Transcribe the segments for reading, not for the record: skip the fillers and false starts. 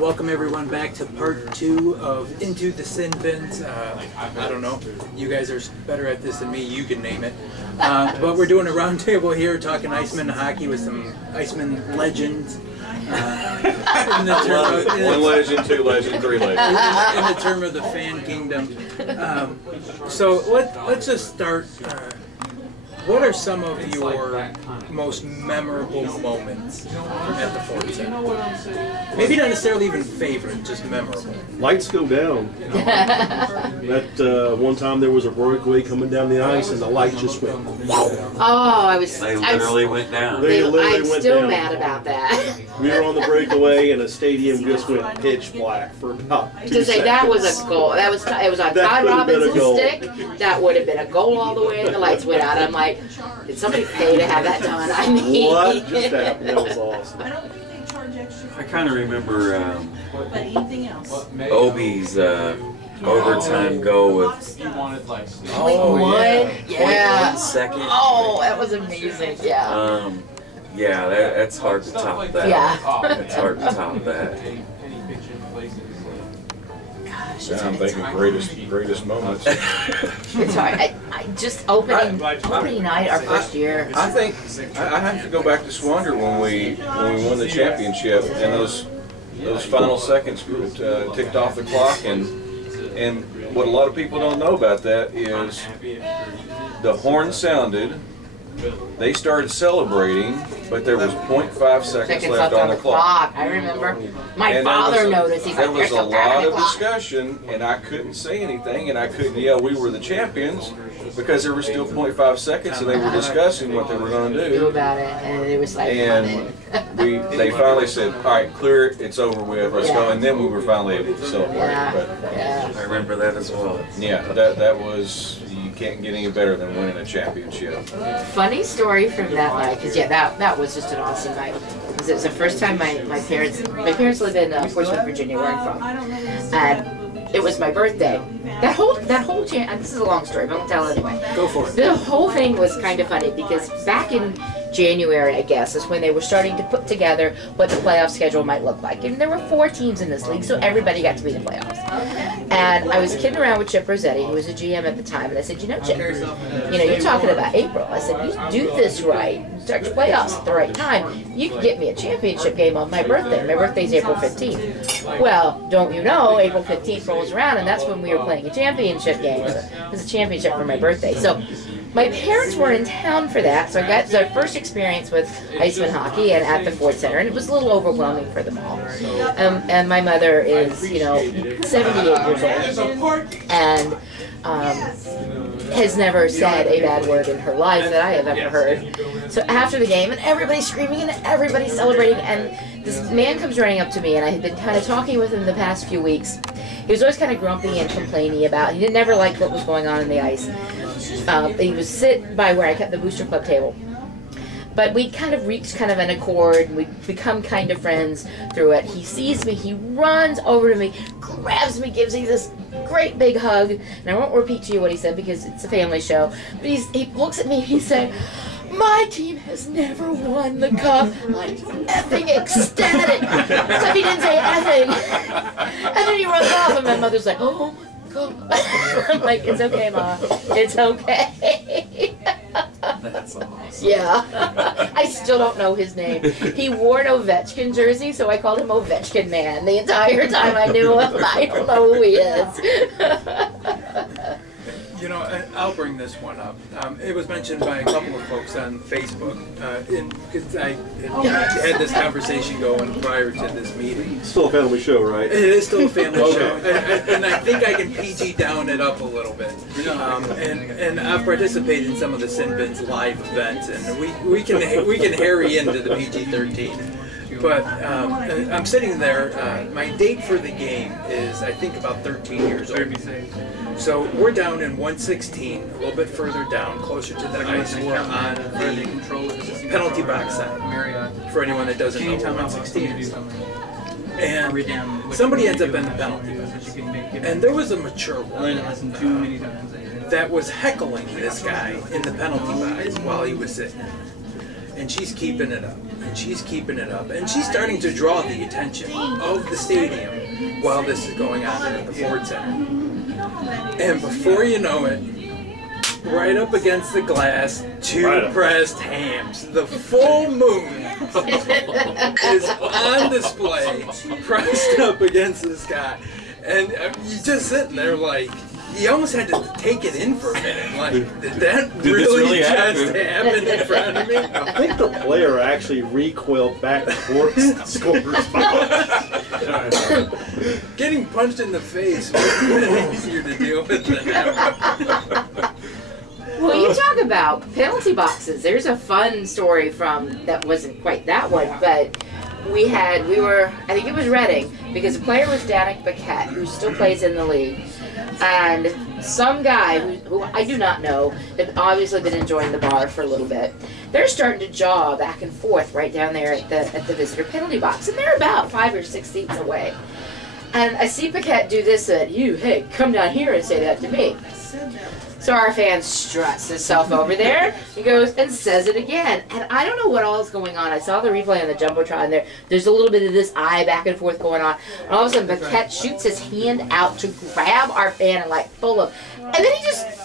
Welcome everyone back to part 2 of Into the Sin Bins. I don't know, you guys are better at this than me, you can name it. But we're doing a roundtable here talking IceMen hockey with some IceMen legends. In the term of, one legend, two legend, three legends. In the term of the fan kingdom. So let's just start. What are some of your most memorable moments at the Fort Center? Maybe not necessarily even favorite, just memorable. Lights go down. That one time there was a breakaway coming down the ice and the light just went. Oh, They literally went down. They literally I'm went still down. mad about that. We were on the breakaway and the stadium just went pitch black for about 2 To say seconds. that was a goal. It was on That Todd could have been a Robinson's goal. stick. That would have been a goal all the way, and the lights went out. I'm like, did somebody pay to have that done? I mean, What just happened? That was awesome. I kind of remember But anything else? Obi's overtime goal with what? Yeah. 1 second. Oh, that was amazing. Yeah. Yeah, that's hard to top that. Yeah. It's hard to top that. Yeah, I'm thinking greatest moments. It's hard. I just opening night, our first year. I think I have to go back to Swander when we won the championship and those final seconds ticked off the clock, and what a lot of people don't know about that is the horn sounded. They started celebrating, but there was 0.5 seconds left on the clock. I remember my And father noticed. He's there like, was "There's a something on lot the of clock." discussion, and I couldn't say anything, and I couldn't yell we were the champions because there were still 0.5 seconds, and they were discussing what they were going to Do do. about it, and it was like, And they finally said, "All right, clear it. It's over with. Let's go." And then we were finally able to celebrate. yeah, But yeah. I remember that as well. yeah, that was, you can't get any better than winning a championship. Funny story from that night, because yeah, that was just an awesome night. Because it was the first time my parents live in Portsmouth, Virginia, where I'm from, and it was my birthday. That whole this is a long story, but I'm gonna tell it anyway. Go for it. The whole thing was kind of funny because back in January, I guess, is when they were starting to put together what the playoff schedule might look like. And there were 4 teams in this league, so everybody got to be in the playoffs. And I was kidding around with Chip Rossetti, who was a GM at the time, and I said, you know, Chip, you're talking about April. I said, you do this right, start your playoffs at the right time, you can get me a championship game on my birthday. My birthday's April 15th. Well, don't you know, April 15th rolls around, and that's when we were playing a championship game. So it was a championship for my birthday. So my parents were in town for that, so I got our first experience with IceMen hockey and at the Fort Center, and it was a little overwhelming for them all. And my mother is, 78 years old, and has never said a bad word in her life that I have ever heard. So after the game, and everybody's screaming and everybody's celebrating, and this man comes running up to me, and I had been kind of talking with him the past few weeks. He was always kind of grumpy and complaining about, he never liked what was going on in the ice. He was sit by where I kept the Booster Club table. But we kind of reached kind of an accord, and we become kind of friends through it. He sees me, he runs over to me, grabs me, gives me this great big hug. And I won't repeat to you what he said because it's a family show. But he looks at me and he said, "My team has never won the cup." I'm effing ecstatic. As if he didn't say anything. And then he runs off, and my mother's like, "Oh my God." I'm like, "It's okay, Ma. It's okay." That's awesome. Yeah. I still don't know his name. He wore an Ovechkin jersey, so I called him Ovechkin Man the entire time I knew him. I don't know who he is. You know, I'll bring this one up. It was mentioned by a couple of folks on Facebook, because I had this conversation going prior to this meeting. Still a family show, right? It is still a family Okay. show, and I think I can PG down it up a little bit. And I've participated in some of the Sin Bins live events, and we can harry into the PG-13. But I'm sitting there. My date for the game is, I think, about 13 years old. So we're down in 116, a little bit further down, closer to the ice. We're on the penalty box side, for anyone that doesn't know what 116 is. And somebody ends up in the penalty box. And there was a mature woman that was heckling this guy in the penalty box while he was sitting. And she's keeping it up. and she's keeping it up, and she's starting to draw the attention of the stadium while this is going on at the Ford Center. And before you know it, right up against the glass, two pressed hams. The full moon is on display, pressed up against the sky. And you just sitting there like, you almost had to take it in for a minute. Like, did that really just happen in front of me? I think the player actually recoiled back towards the scorer's spot. Getting punched in the face was a bit easier to deal with than that. Well, you talk about penalty boxes. There's a fun story from, that wasn't quite that one, but we were, I think it was Reading, because the player was Danik Paquette, who still plays in the league. And some guy who I do not know, had obviously been enjoying the bar for a little bit. They're starting to jaw back and forth right down there at the visitor penalty box, and they're about 5 or 6 seats away. And I see Paquette do this at you, hey, come down here and say that to me. So our fan struts himself over there. He goes and says it again. And I don't know what all is going on. I saw the replay on the Jumbotron there. There's a little bit of this eye back and forth going on. And all of a sudden, Paquette shoots his hand out to grab our fan and like pull him. And then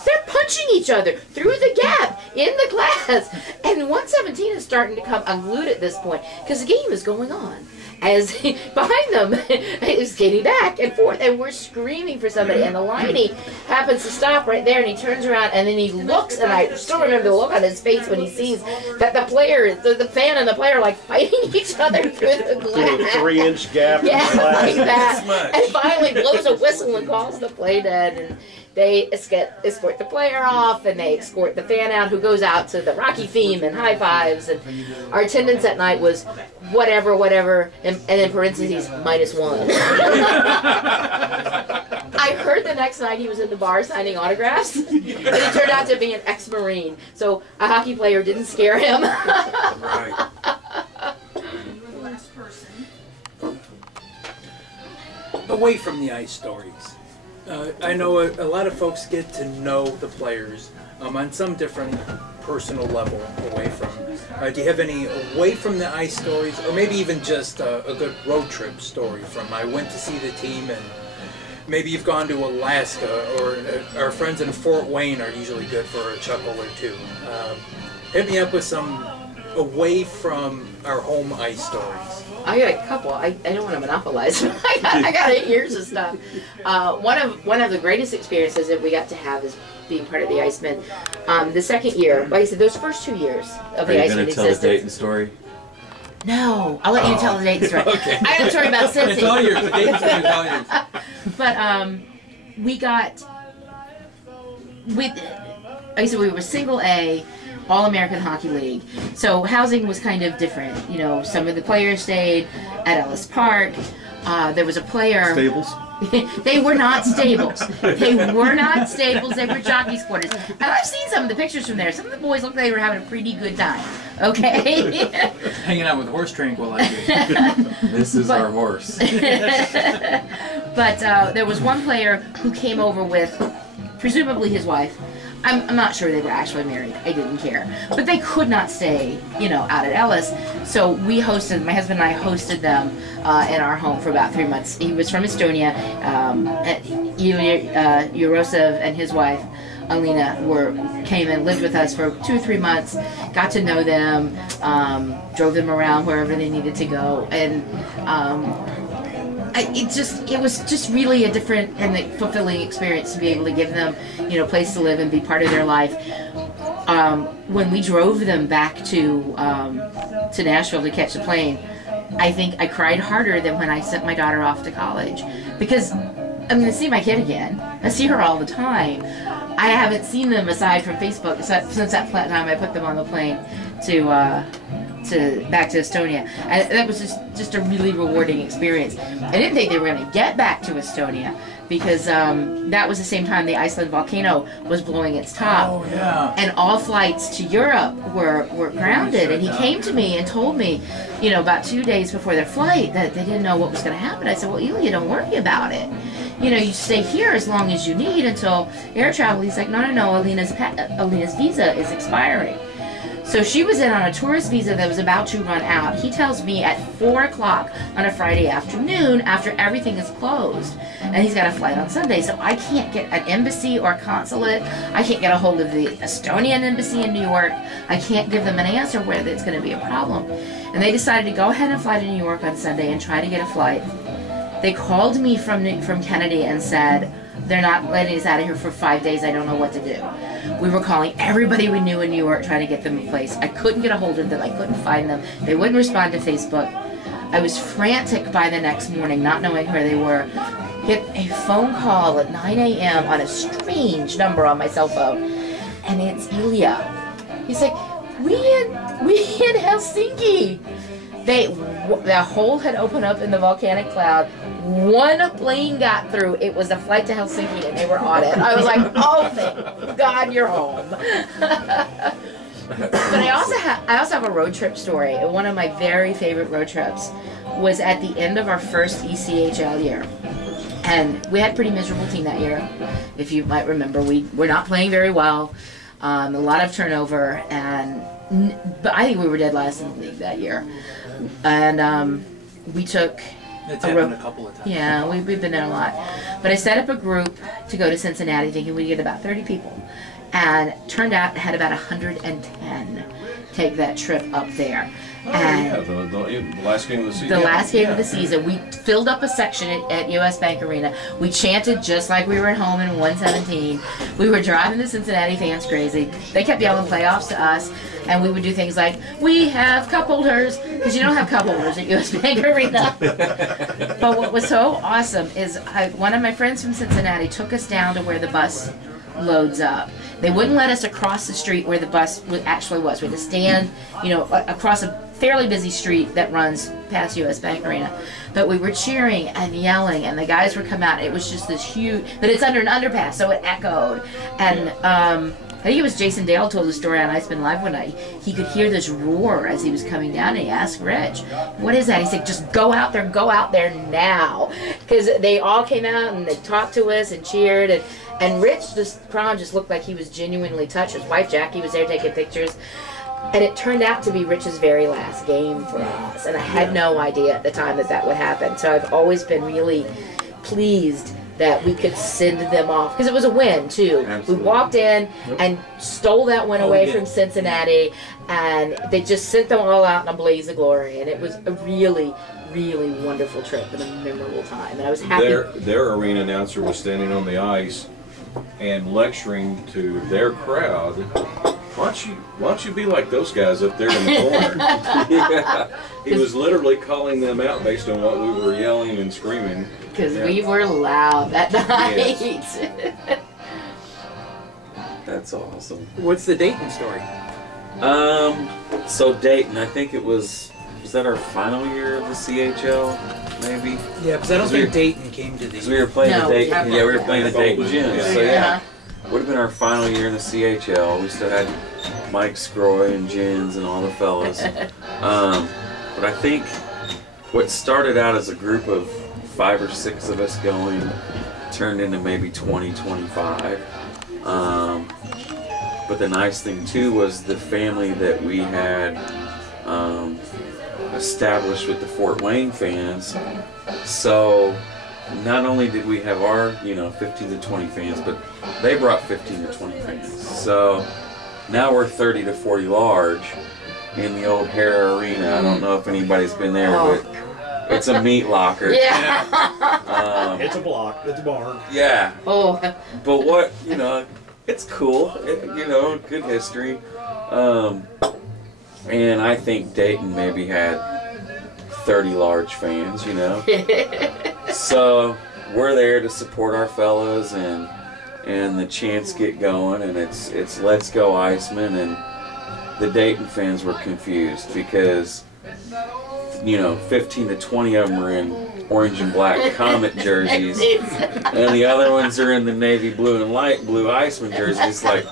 they're punching each other through the gap in the glass. And 117 is starting to come unglued at this point because the game is going on. As behind them is skating back and forth, and we're screaming for somebody, and the liney happens to stop right there, and he turns around, and then he looks, and I still remember the look on his face when he sees that the player, the fan and the player are like fighting each other through the glass. Through a 3-inch gap. Yeah, like that. And finally blows a whistle and calls the play dead, and they escort the player off, and they escort the fan out, who goes out to the Rocky theme and high fives. And our attendance that night was whatever, and in parentheses, -1. I heard the next night he was in the bar signing autographs, and he turned out to be an ex-Marine. So a hockey player didn't scare him. Right. Away from the ice stories. I know a lot of folks get to know the players on some different personal level away from. Do you have any away from the ice stories, or maybe even just a good road trip story from I went to see the team, and maybe you've gone to Alaska, or our friends in Fort Wayne are usually good for a chuckle or two. Hit me up with some away from our home ice stories. I got a couple. I don't want to monopolize, but I got years of stuff. One of the greatest experiences that we got to have is being part of the IceMen. The second year, like I said, those first 2 years of the IceMen existence. Are you going to tell the Dayton story? No, I'll let you tell the Dayton story. Okay. I have a story about Cincy. It's all yours. The Dayton story is all yours. But we got like I said, we were single A. All-American Hockey League. So housing was kind of different. You know, some of the players stayed at Ellis Park. There was a player... Stables? They were not stables. They were not stables. They were jockeys' quarters. And I've seen some of the pictures from there. Some of the boys looked like they were having a pretty good time. Okay? Hanging out with horse tranquilizers. This is our horse. But there was one player who came over with, presumably his wife. I'm not sure they were actually married. I didn't care. But they could not stay, you know, out at Ellis. So we hosted, my husband and I hosted them in our home for about 3 months. He was from Estonia. Urosov and his wife, Alina, came and lived with us for 2 or 3 months, got to know them, drove them around wherever they needed to go. And it was just really a different and fulfilling experience to be able to give them, you know, a place to live and be part of their life. When we drove them back to Nashville to catch the plane, I think I cried harder than when I sent my daughter off to college, because I'm going to see my kid again. I see her all the time. I haven't seen them aside from Facebook since that time I put them on the plane back to Estonia, and that was just a really rewarding experience. I didn't think they were going to get back to Estonia, because that was the same time the Iceland volcano was blowing its top. Oh, yeah. And all flights to Europe were grounded. And he came to me and told me, you know, about 2 days before their flight that they didn't know what was going to happen. I said, well, Ilya, don't worry about it. You know, you stay here as long as you need until air travel. He's like, no, Alina's visa is expiring. So she was in on a tourist visa that was about to run out. He tells me at 4 o'clock on a Friday afternoon after everything is closed. And he's got a flight on Sunday. So I can't get an embassy or a consulate. I can't get a hold of the Estonian embassy in New York. I can't give them an answer whether it's going to be a problem. And they decided to go ahead and fly to New York on Sunday and try to get a flight. They called me from Kennedy and said, they're not letting us out of here for 5 days. I don't know what to do. We were calling everybody we knew in New York trying to get them a place. I couldn't get a hold of them. I couldn't find them. They wouldn't respond to Facebook. I was frantic by the next morning, not knowing where they were. Get a phone call at 9 a.m. on a strange number on my cell phone. And it's Ilya. He's like, we in Helsinki. The hole had opened up in the volcanic cloud. One plane got through. It was a flight to Helsinki, and they were on it. I was like, "Oh, thank God, you're home." But I also have a road trip story. One of my very favorite road trips was at the end of our first ECHL year, and we had a pretty miserable team that year. If you might remember, we were not playing very well. A lot of turnover, but I think we were dead last in the league that year. And we took It's happened a couple of times. Yeah, we've been there a lot. But I set up a group to go to Cincinnati thinking we'd get about 30 people. And turned out had about 110 take that trip up there. Oh, And yeah, the last game of the season. the last game of the season, we filled up a section at US Bank Arena. We chanted just like we were at home in 117. We were driving the Cincinnati fans crazy. They kept yelling playoffs to us, and we would do things like, "We have cup holders," because you don't have cup holders at US Bank Arena. But what was so awesome is one of my friends from Cincinnati took us down to where the bus loads up. They wouldn't let us across the street where the bus actually was. We had to stand, across a fairly busy street that runs past US Bank Arena. But we were cheering and yelling, and the guys were coming out. It was just this huge, but it's under an underpass, so it echoed. And I think it was Jason Dale told the story on IceMen Live one night. He could hear this roar as he was coming down, and he asked Rich, "What is that?" He said, "Just go out there now." Because they all came out, and they talked to us and cheered, and Rich Cron just looked like he was genuinely touched. His wife Jackie was there taking pictures. And it turned out to be Rich's very last game for us. And I had no idea at the time that would happen. So I've always been really pleased that we could send them off. Because it was a win, too. Absolutely. We walked in and stole that win away from Cincinnati. And they just sent them all out in a blaze of glory. And it was a really, really wonderful trip and a memorable time. And I was happy. Their arena announcer was standing on the ice and lecturing to their crowd. Why don't you be like those guys up there in the corner? Yeah. He was literally calling them out based on what we were yelling and screaming. Because we were loud that night. Yes. That's awesome. What's the Dayton story? So Dayton, I think it was that our final year of the CHL, maybe? Yeah, because I don't 'Cause think we- Dayton came to Because the. we were playing No, the Dayton. we Yeah, we were playing the Dayton Gym. Yeah. So yeah, Uh-huh. would have been our final year in the CHL. We still had Mike Scroy and Jens and all the fellas. But I think what started out as a group of 5 or 6 of us going turned into maybe 20, 25. But the nice thing too was the family that we had established with the Fort Wayne fans. So not only did we have our 15 to 20 fans, but they brought 15 to 20 fans. So now we're 30 to 40 large in the old Hare Arena. I don't know if anybody's been there, but it's a meat locker. Yeah. It's a block. It's a barn. Yeah. Oh. But what, it's cool. Good history. And I think Dayton maybe had 30 large fans, So we're there to support our fellas and the chants get going, and it's Let's Go IceMen, and the Dayton fans were confused because 15 to 20 of them are in orange and black Comet jerseys, and the other ones are in the navy blue and light blue IceMen jerseys. It's like,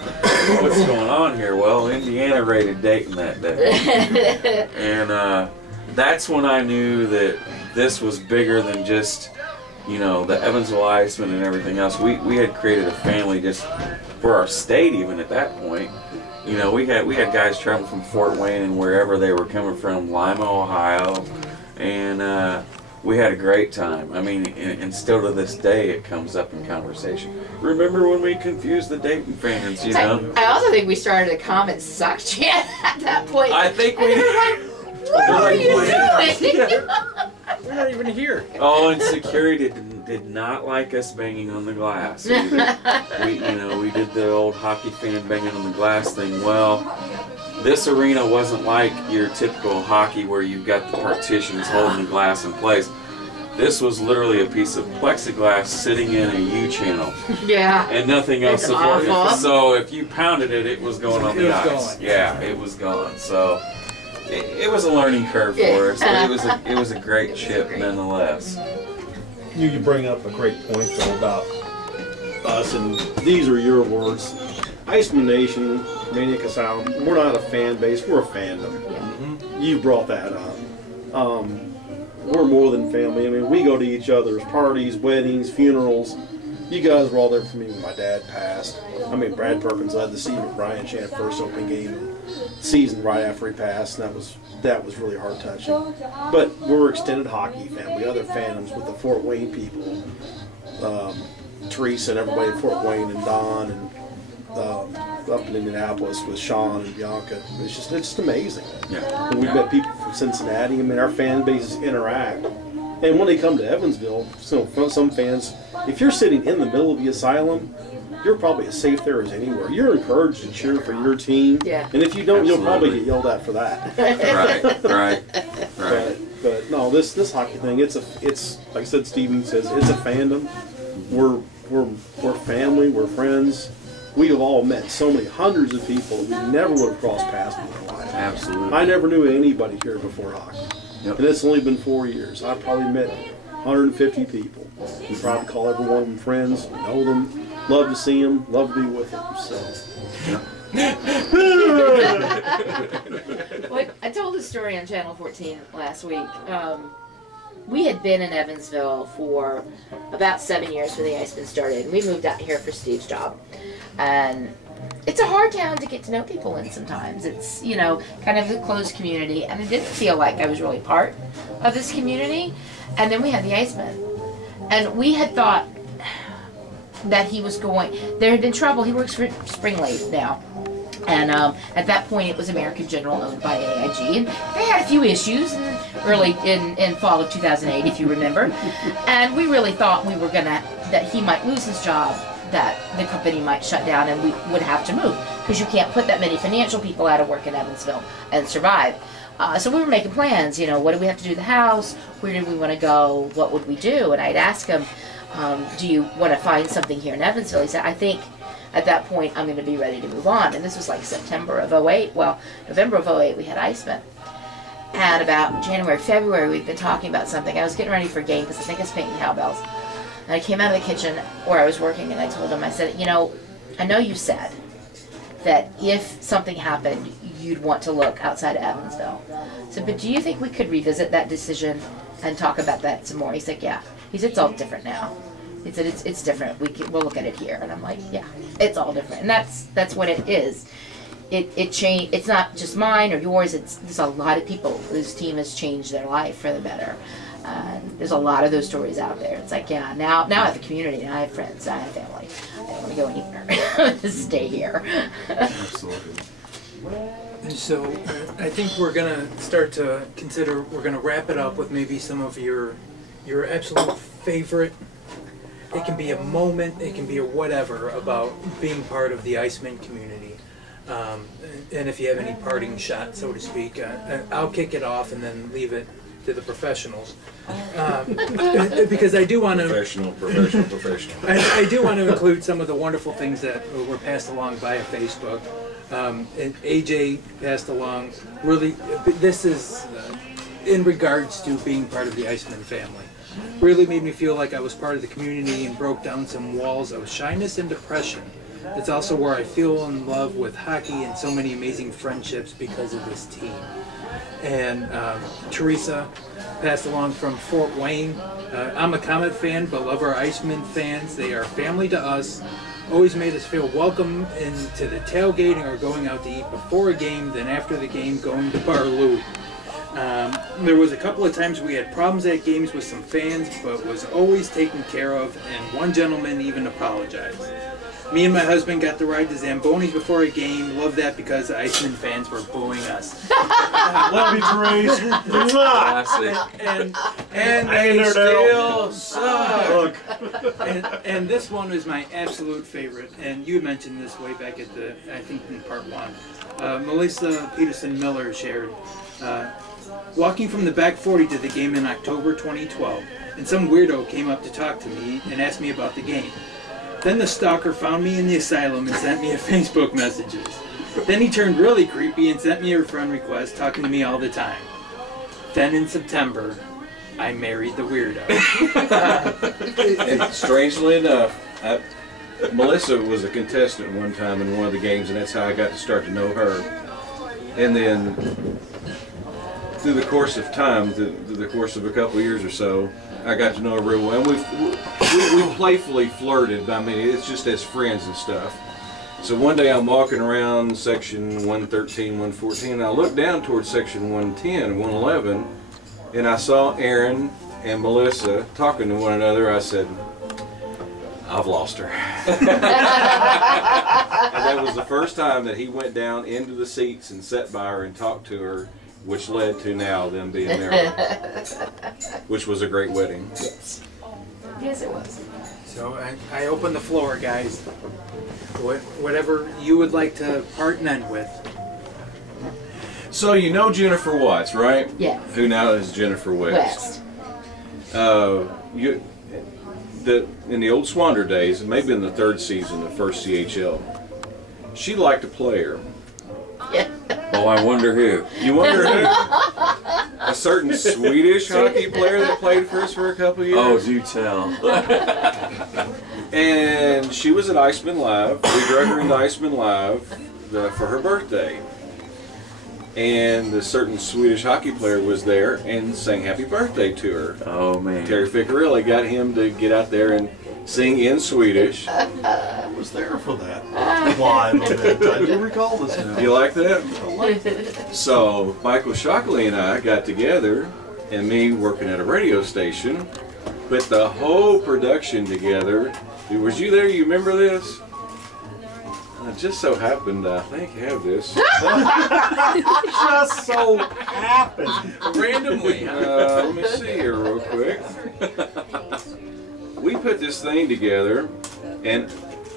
what's going on here? Well, Indiana raided Dayton that day, and that's when I knew that this was bigger than just the Evansville IceMen and everything else. We had created a family just for our state even at that point, You know, we had guys travel from Fort Wayne and wherever they were coming from, Lima, Ohio, and we had a great time. I mean, and still to this day, it comes up in conversation. Remember when we confused the Dayton fans, you know? I also think we started a comment suck chant at that point. I think and we... they were like, what are you doing? We're not even here. Oh, and security did not like us banging on the glass. We did the old hockey fan banging on the glass thing. Well, this arena wasn't like your typical hockey where you've got the partitions holding the glass in place. This was literally a piece of plexiglass sitting in a U-channel. Yeah. And nothing else It's supported it. awful. So if you pounded it, it was going on the ice. Gone. Yeah, it was gone. So it was a learning curve for us, but it was a great trip nonetheless. You bring up a great point though about us, and these are your words. IceMen Nation, Maniac Asylum, we're not a fan base, we're a fandom. You brought that up. We're more than family. I mean, we go to each other's parties, weddings, funerals. You guys were all there for me when my dad passed. I mean, Brad Perkins led the Steve McBrien chant first opening game of the season right after he passed, and that was really heart touching. But we're extended hockey family, other fandoms with the Fort Wayne people, Teresa and everybody at Fort Wayne, and Don, and up in Indianapolis with Sean and Bianca. It's just amazing. Yeah. And we've met people from Cincinnati. I mean, our fan bases interact. And when they come to Evansville, some fans, if you're sitting in the middle of the asylum, you're probably as safe there as anywhere. You're encouraged to cheer for your team. Yeah. And if you don't, you'll probably Absolutely. get yelled at for that. Right. But no, this hockey thing, it's like I said, Steven says, it's a fandom. We're family, we're friends. We have all met so many hundreds of people that we never would have crossed paths with in our life. Absolutely. I never knew anybody here before hockey. Yep. And it's only been 4 years. I've probably met 150 people. We probably call every one of them friends, know them, love to see them, love to be with them. So. Well, I told a story on Channel 14 last week. We had been in Evansville for about 7 years when the IceMen started. And we moved out here for Steve's job. And it's a hard town to get to know people in sometimes. It's, kind of a closed community. And I didn't feel like I was really part of this community. And then we had the IceMen. And we had thought that he was going, there had been trouble. He works for Springlade now. And at that point, it was American General, owned by AIG, and they had a few issues in fall of 2008, if you remember. And we really thought that he might lose his job, that the company might shut down, and we would have to move because you can't put that many financial people out of work in Evansville and survive. So we were making plans. What do we have to do to the house? Where do we want to go? What would we do? And I'd ask him, do you want to find something here in Evansville? He said, I think at that point I'm going to be ready to move on. And this was like September of 08. Well, November of 08 we had IceMen. And about January, February we'd been talking about something. I was getting ready for a game because I think I was painting cowbells. And I came out of the kitchen where I was working and I told him, I said, I know you said that if something happened you'd want to look outside of Evansville. So, but do you think we could revisit that decision and talk about that some more? He said, yeah. He said, it's all different now. He said, it's different. We'll look at it here. And I'm like, yeah, it's all different. And that's what it is. It changed. It's not just mine or yours. There's a lot of people whose team has changed their life for the better. There's a lot of those stories out there. It's like, yeah, now I have a community, and I have friends, and I have family. I don't want to go anywhere. Stay here. Absolutely. And so I think we're going to start to consider, we're going to wrap it up with maybe some of your absolute favorite. It can be a moment, it can be a whatever about being part of the IceMen community. And if you have any parting shot, so to speak, I'll kick it off and then leave it to the professionals. Because I do want to... Professional. I do want to include some of the wonderful things that were passed along via Facebook. And AJ passed along, really, this is in regards to being part of the IceMen family. Really made me feel like I was part of the community and broke down some walls of shyness and depression. It's also where I feel in love with hockey and so many amazing friendships because of this team. And Teresa, passed along from Fort Wayne. I'm a Comet fan, but love our IceMen fans. They are family to us. Always made us feel welcome into the tailgating or going out to eat before a game, then after the game going to Bar Louie. There was a couple of times we had problems at games with some fans, but was always taken care of, and one gentleman even apologized. Me and my husband got to ride the Zambonis before a game. Love that because the IceMen fans were booing us. Love you, Therese. And they still suck. Look. And this one was my absolute favorite. And you mentioned this way back at the, I think in part one. Melissa Peterson Miller shared, walking from the back 40 to the game in October 2012, and some weirdo came up to talk to me and asked me about the game. Then the stalker found me in the asylum and sent me a Facebook messages. Then he turned really creepy and sent me a friend request, talking to me all the time. Then in September, I married the weirdo. And strangely enough, Melissa was a contestant one time in one of the games, and that's how I got to start to know her. And then through the course of time, through the course of a couple of years or so, I got to know her real well. And we playfully flirted. I mean, it's just as friends and stuff. So one day I'm walking around section 113, 114, and I looked down towards section 110, 111, and I saw Aaron and Melissa talking to one another. I said, I've lost her. And that was the first time that he went down into the seats and sat by her and talked to her, which led to now them being married, which was a great wedding. Yes. Yes, it was. So I open the floor, guys. Whatever you would like to part and end with. So you know Jennifer Watts, right? Yes. Who now is Jennifer West. In the old Swander days, maybe in the third season of first CHL, she liked a player. Yeah. Oh, I wonder who. You wonder who? A certain Swedish hockey player that played for us for a couple of years. Oh, do tell. And she was at IceMen Live. We drug her into IceMen Live for her birthday. And a certain Swedish hockey player was there and sang happy birthday to her. Oh, man. Terry Ficcarelli got him to get out there and sing in Swedish. I was there for that live event. I do recall this now. You like that? So Michael Shockley and I got together, and me working at a radio station, put the whole production together. Was you there? You remember this? It just so happened, I think I have this. Just so happened. Randomly. Let me see here real quick. We put this thing together, and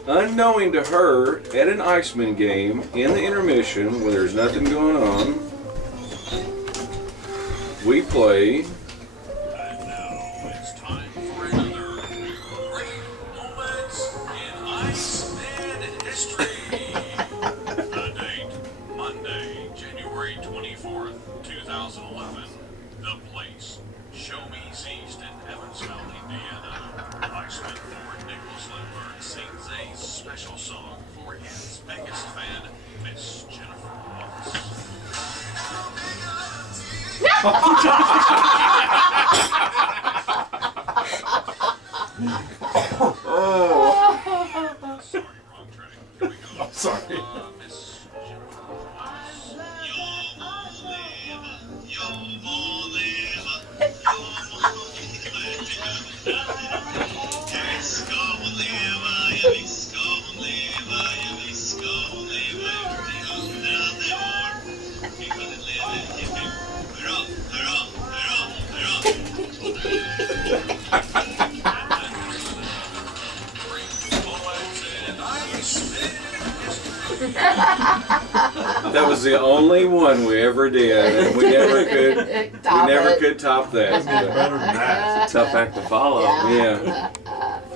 unknowing to her, at an IceMen game, in the intermission, when there's nothing going on, we play... And now it's time for another Great Moments in IceMen History. The date, Monday, January 24th, 2011. The place, Show Me East in Evansville, Indiana. IceMen forward Nicholas Lindbergh sings a special song for his biggest fan, Miss Jennifer Watts. Sorry, wrong track. Here we go. I'm sorry. Miss Jennifer Watts. Jag må leva, visst ska hon leva, ja visst ska hon leva, ja visst ska hon leva ut i 100:e år. Vi kan inte leva, hipp hipp, hurra, hurra, hurra, hurra. That was the only one we ever did, and we never could top that. Better than that. Tough act to follow. Yeah,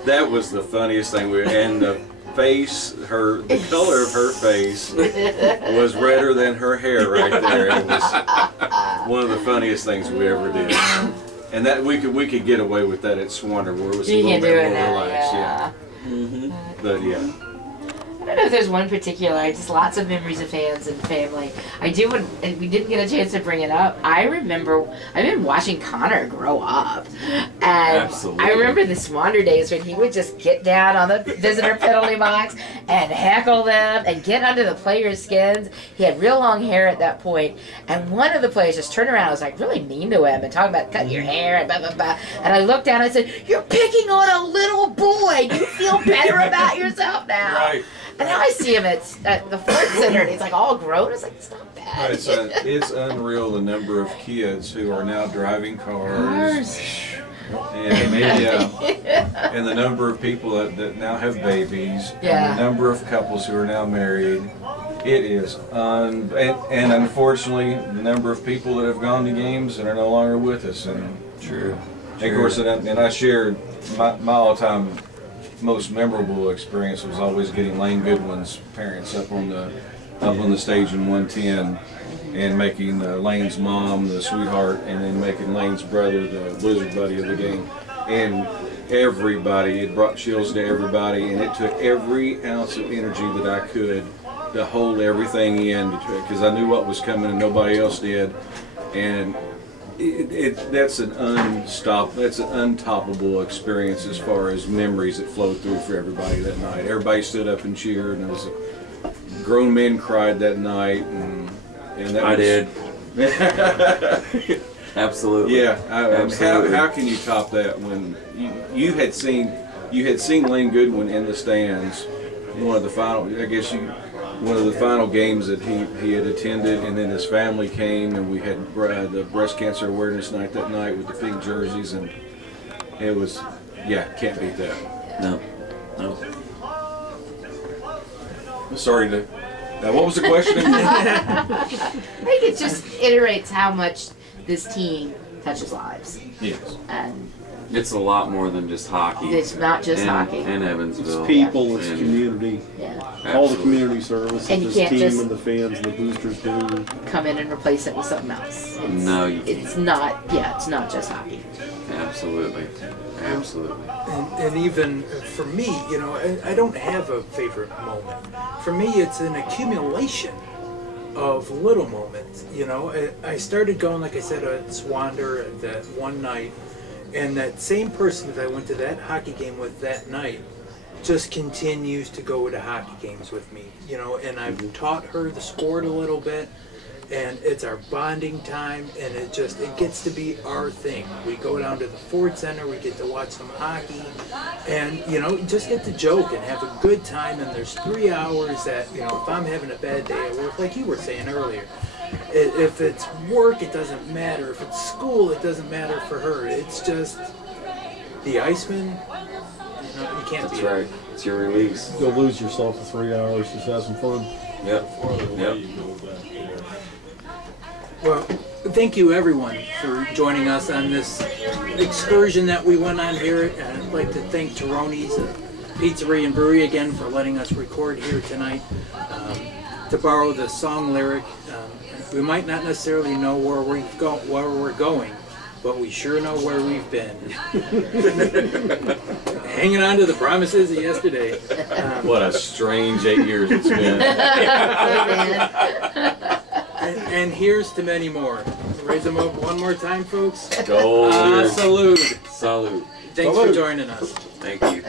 that was the funniest thing. And the face, the color of her face was redder than her hair right there. It was one of the funniest things we ever did. And that we could get away with that at Swander, where it was a little bit more relaxed. Yeah. But yeah. don't know if there's one particular. Just lots of memories of fans and family. I do, and we didn't get a chance to bring it up. I remember I've been watching Connor grow up, and Absolutely. I remember the Swander days when he would just get down on the visitor penalty box and heckle them and get under the players' skins. He had real long hair at that point, and one of the players just turned around and was like really mean to him and talking about cutting your hair and blah blah blah. And I looked down and I said, "You're picking on a little boy. You feel better about yourself now." Right. And now I see him at the Ford Center, and he's like all grown. It's like, it's not bad. It's unreal the number of kids who are now driving cars. And, and the number of people that now have babies. Yeah. And the number of couples who are now married. It is and unfortunately the number of people that have gone to games and are no longer with us. And True. of course, and I shared my all-time most memorable experience was always getting Lane Goodwin's parents up on the stage in 110 and making Lane's mom the sweetheart and then making Lane's brother the blizzard buddy of the game. And everybody, it brought chills to everybody, and it took every ounce of energy that I could to hold everything in because I knew what was coming and nobody else did. And that's an untoppable experience as far as memories that flowed through for everybody that night. Everybody stood up and cheered, and there was grown men cried that night, and that I did. Absolutely. Yeah. Absolutely. How can you top that when you had seen Lane Goodwin in the stands, one of the final games that he had attended, and then his family came, and we had the breast cancer awareness night that night with the pink jerseys, and it was, can't beat that. No. Sorry to. Now, what was the question? I think it just iterates how much this team touches lives. Yes. And It's a lot more than just hockey. it's not just hockey. And Evansville. It's people, it's And- community. Yeah. All the Absolutely. community service that And you this can't team just- and the fans and the boosters do. Come in and replace it with something else. No, you It's not, it's not just hockey. Absolutely. Absolutely. And even for me, I don't have a favorite moment. For me, it's an accumulation of little moments. I started going, like I said, at Swander that one night, and that same person that I went to that hockey game with that night just continues to go to hockey games with me. And I've taught her the sport a little bit, and it's our bonding time, and it gets to be our thing. We go down to the Ford Center, we get to watch some hockey, and just get to joke and have a good time. And there's 3 hours that if I'm having a bad day at work, like you were saying earlier, if it's work, it doesn't matter. If it's school, it doesn't matter for her. It's just the IceMen. You can't That's beat it. right. It's your release. You'll lose yourself for 3 hours, just have some fun. Yep. Yep. Well, thank you everyone for joining us on this excursion that we went on here. And I'd like to thank Taroni's Pizzeria and Brewery again for letting us record here tonight. To borrow the song lyric, we might not necessarily know where we're going, but we sure know where we've been. Hanging on to the promises of yesterday. What a strange 8 years it's been. And here's to many more. Raise them up one more time, folks. Go. Salute. Salute. Thanks for joining us. Thank you.